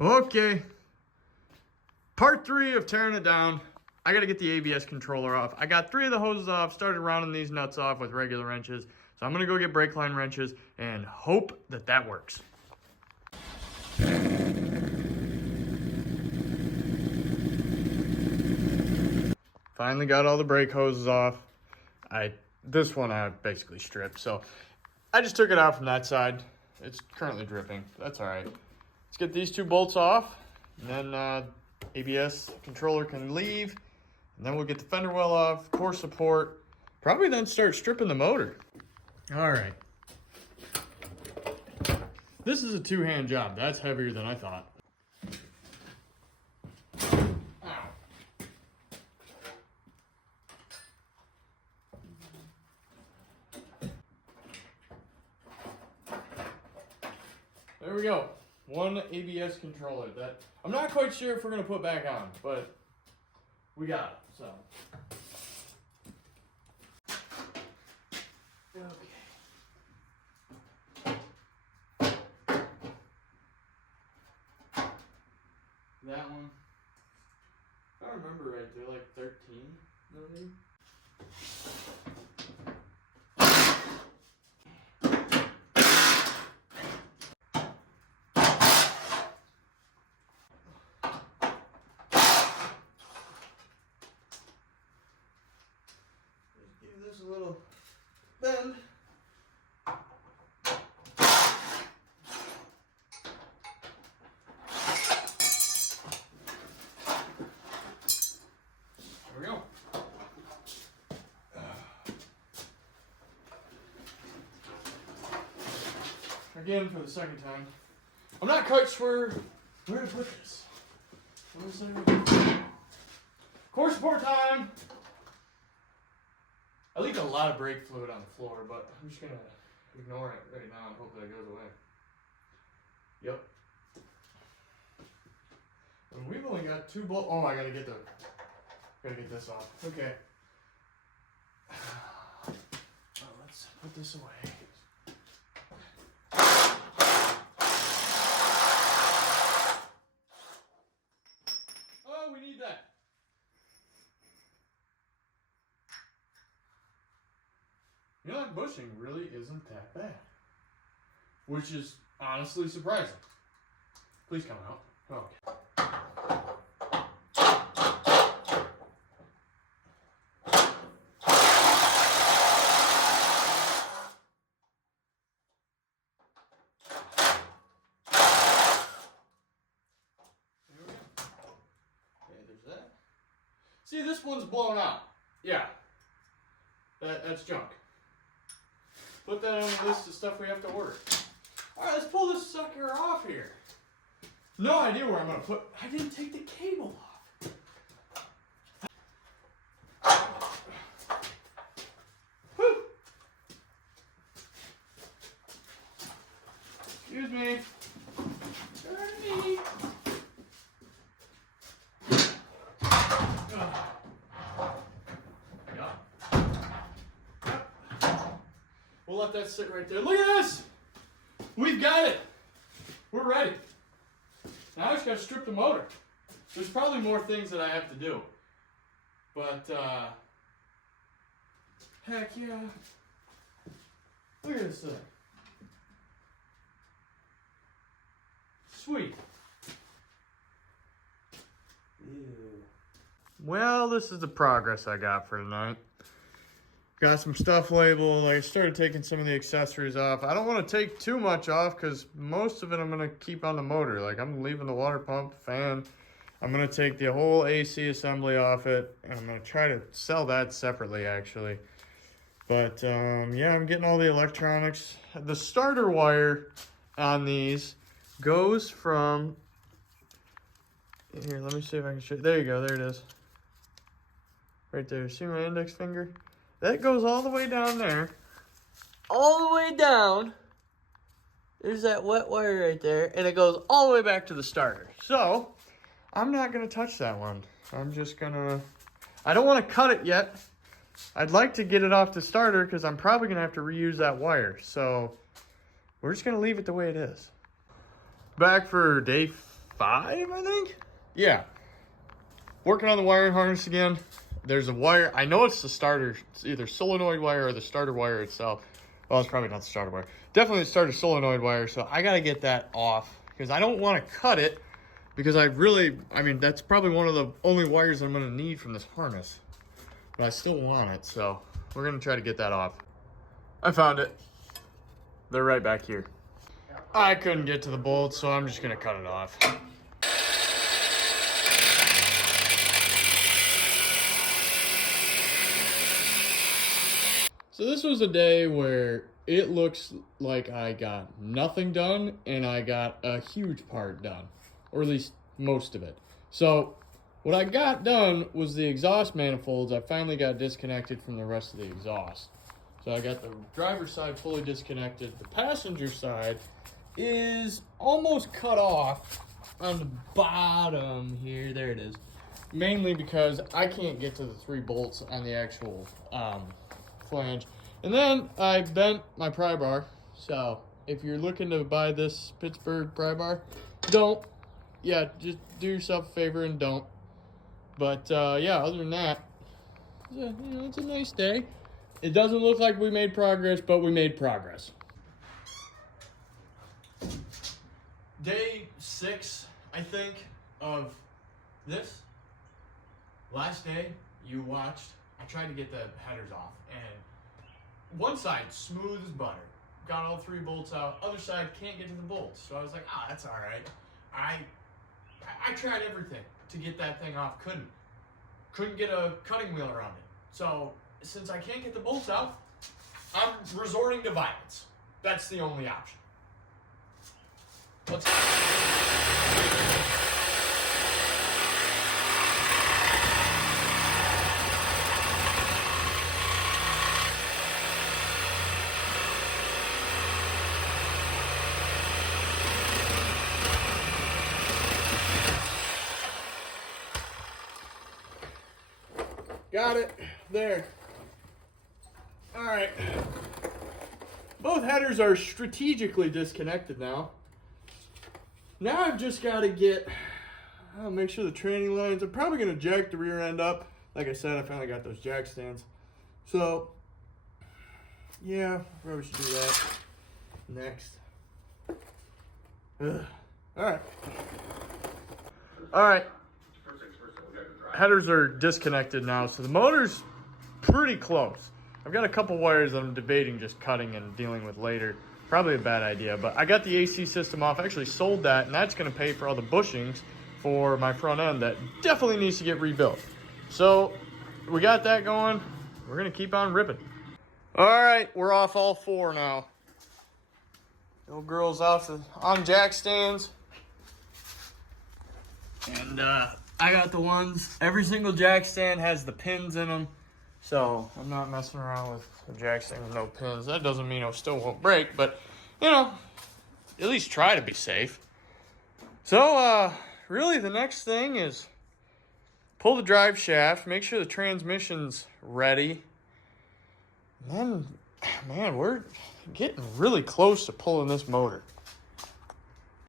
Okay. Part 3 of tearing it down. I got to get the ABS controller off. I got 3 of the hoses off, started rounding these nuts off with regular wrenches. So I'm going to go get brake line wrenches and hope that that works. Finally got all the brake hoses off. This one I basically stripped, so I just took it out from that side. It's currently dripping. That's all right. Let's get these 2 bolts off, and then ABS controller can leave, and then we'll get the fender well off, core support, probably then start stripping the motor. All right. This is a 2-hand job. That's heavier than I thought. Ow. There we go. 1 ABS controller that I'm not quite sure if we're gonna put back on, but we got it, so. Okay. That one, if I remember right, they're like 13 million. Give this a little bend. There we go. Again for the second time. I'm not quite sure where to put this. Core support time. I leaked a lot of brake fluid on the floor, but I'm just gonna ignore it right now and hope that it goes away. Yep. And we've only got 2 bolts. Oh, I gotta get this off. Okay. Oh, let's put this away. Oh, we need that. You know, that bushing really isn't that bad. Which is honestly surprising. Please come out. Okay. There we go. Okay, there's that. See, this one's blown out. Yeah. That's junk. Put that on the list of stuff we have to order. All right, let's pull this sucker off here. No idea where I'm gonna put. I didn't take the cable off. Whew. Excuse me. We'll let that sit right there. Look at this! We've got it! We're ready. Now I just gotta strip the motor. There's probably more things that I have to do. But, heck yeah. Look at this thing. Sweet. Ew. Well, this is the progress I got for tonight. Got some stuff labeled. I started taking some of the accessories off. I don't want to take too much off because most of it I'm going to keep on the motor. Like, I'm leaving the water pump, fan. I'm going to take the whole AC assembly off it. And I'm going to try to sell that separately, actually. But, yeah, I'm getting all the electronics. The starter wire on these goes from... Here, let me see if I can show you. There you go. There it is. Right there. See my index finger? That goes all the way down there. All the way down. There's that wet wire right there. And it goes all the way back to the starter. So, I'm not going to touch that one. I'm just going to... I don't want to cut it yet. I'd like to get it off the starter because I'm probably going to have to reuse that wire. So, we're just going to leave it the way it is. Back for day 5, I think. Yeah. Working on the wiring harness again. There's a wire. I know it's the starter. It's either solenoid wire or the starter wire itself. Well, it's probably not the starter wire. Definitely the starter solenoid wire. So I got to get that off because I don't want to cut it because I mean, that's probably one of the only wires I'm going to need from this harness. But I still want it. So we're going to try to get that off. I found it. They're right back here. I couldn't get to the bolt, so I'm just going to cut it off. So this was a day where it looks like I got nothing done and I got a huge part done, or at least most of it. So what I got done was the exhaust manifolds. I finally got disconnected from the rest of the exhaust. So I got the driver's side fully disconnected. The passenger side is almost cut off on the bottom here. There it is. Mainly because I can't get to the 3 bolts on the actual flange. And then I bent my pry bar. So if you're looking to buy this Pittsburgh pry bar, don't. Yeah, just do yourself a favor and don't. But yeah, other than that, it's a nice day. It doesn't look like we made progress, but we made progress. Day 6, I think, of this. Last day, you watched, I tried to get the headers off, and one side, smooth as butter. Got all 3 bolts out. Other side, can't get to the bolts. So I was like, that's all right. I tried everything to get that thing off. Couldn't get a cutting wheel around it. So since I can't get the bolts out, I'm resorting to violence. That's the only option. Let's got it. There. All right. Both headers are strategically disconnected now. Now I've just got to make sure the training lines, I'm probably going to jack the rear end up. Like I said, I finally got those jack stands. So, yeah, probably should do that next. All right. Headers are disconnected now, so the motor's pretty close. I've got a couple wires that I'm debating just cutting and dealing with later. Probably a bad idea, but I got the AC system off. I actually sold that, and that's going to pay for all the bushings for my front end that definitely needs to get rebuilt. So we got that going. We're going to keep on ripping. All right, we're off all 4 now. The old girl's off on jack stands. And I got the ones, every single jack stand has the pins in them. So I'm not messing around with a jack stand with no pins. That doesn't mean it still won't break, but at least try to be safe. So really the next thing is pull the drive shaft, make sure the transmission's ready. And then, man, we're getting really close to pulling this motor.